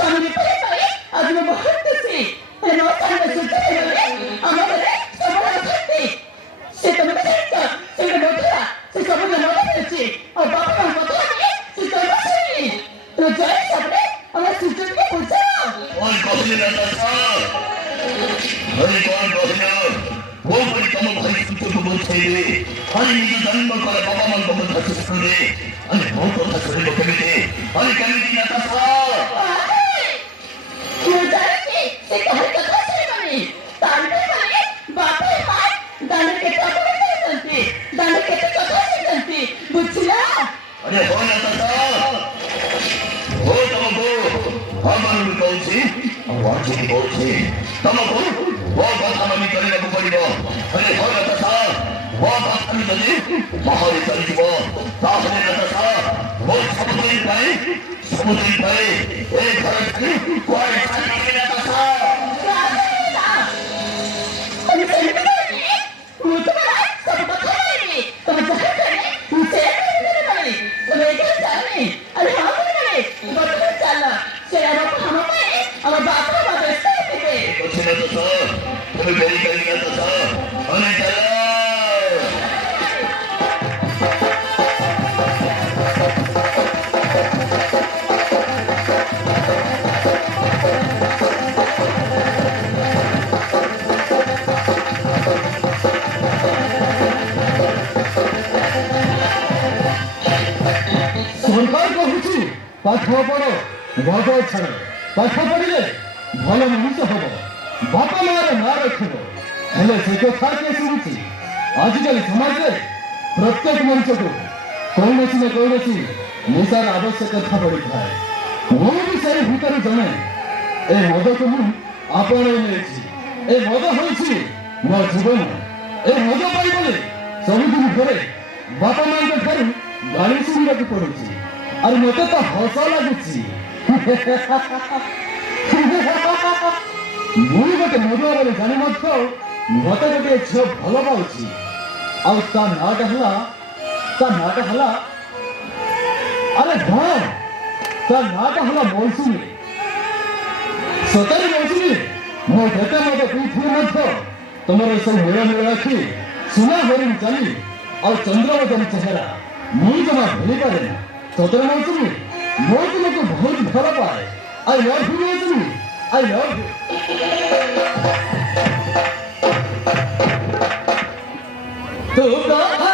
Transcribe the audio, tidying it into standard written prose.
स्वामी पाई आज मैं बहुत खुशी है नो सामने सुनते हैं हमारे सब लोग से तो मैं कहता से मैं बोलता से सब लोग बोलते हैं और बाबा का बोलता है से तो नहीं तो जाए सबने हमें सुनते के पूछा और कहने लगा था अरे कौन कहना वो कोई कम भाई सुनते को बोलते हैं अरे निज जन्म कर बाबा मन को बता सकते अरे बहुत কথা শুনে লোকে মিলে अरे कमिटी ना था तू जाने से कहर कथा से बनी तांडे वाले बापे मार दाने के कथा से जानती दाने के कथा से जानती बुझला अरे हो ना था हो तुमको हमन कौन सी आवाज की कौन सी तुमको वो कथा मन करने को पड़ेगा अरे हो ना था वो कथा मन करने बाहर चल जीवो ताहले ना था वो समुद्र पाए एक घर की कोई खाने के ना था अरे चलने वो तो सब बता रही तुम जहाँ चले उसे नहीं बनी तो लेकर जाने अरे हाँ बोले बता चला शेरों को हम पे अब बाप का बाप ऐसे थे कुछ ना था तुम्हें मेरी गली ना था अरे चला सरकार कहूँ पाठ पढ़ भग छाड़ पाठ पढ़ले भल मनुष्य हम बापा मार ना रखब हेले से कथा किए शुणुची आजिकल समाज में प्रत्येक मनुष्य को कौन न कौन निशार आवश्यकता पड़ी था मु भी से भीतर जमे ए मद को मु आपणे ए मद होइछि मो जीवन ए मद पाई बोले सबदिन घरे बापा मां के ठारू गाली सुनिବାକୁ ପଡୁଛି और मते तो हस लगुची मुई गोटे मधुआ बोले जानी मत मते गोटे झील भल पाऊँ आ नाटा हला अरे हाँ ता नाटा हला मौसुमी सतरी मौसुमी मो जेते मत पीथी मत तुम सब मेल मेल आखि सुना हरिण चली और चंद्रवदन चेहरा मुई जमा भूली पारे ना सतरे मौसुमी मो तुमको बहुत भल पाए I love you मौसुमी I love you तू तो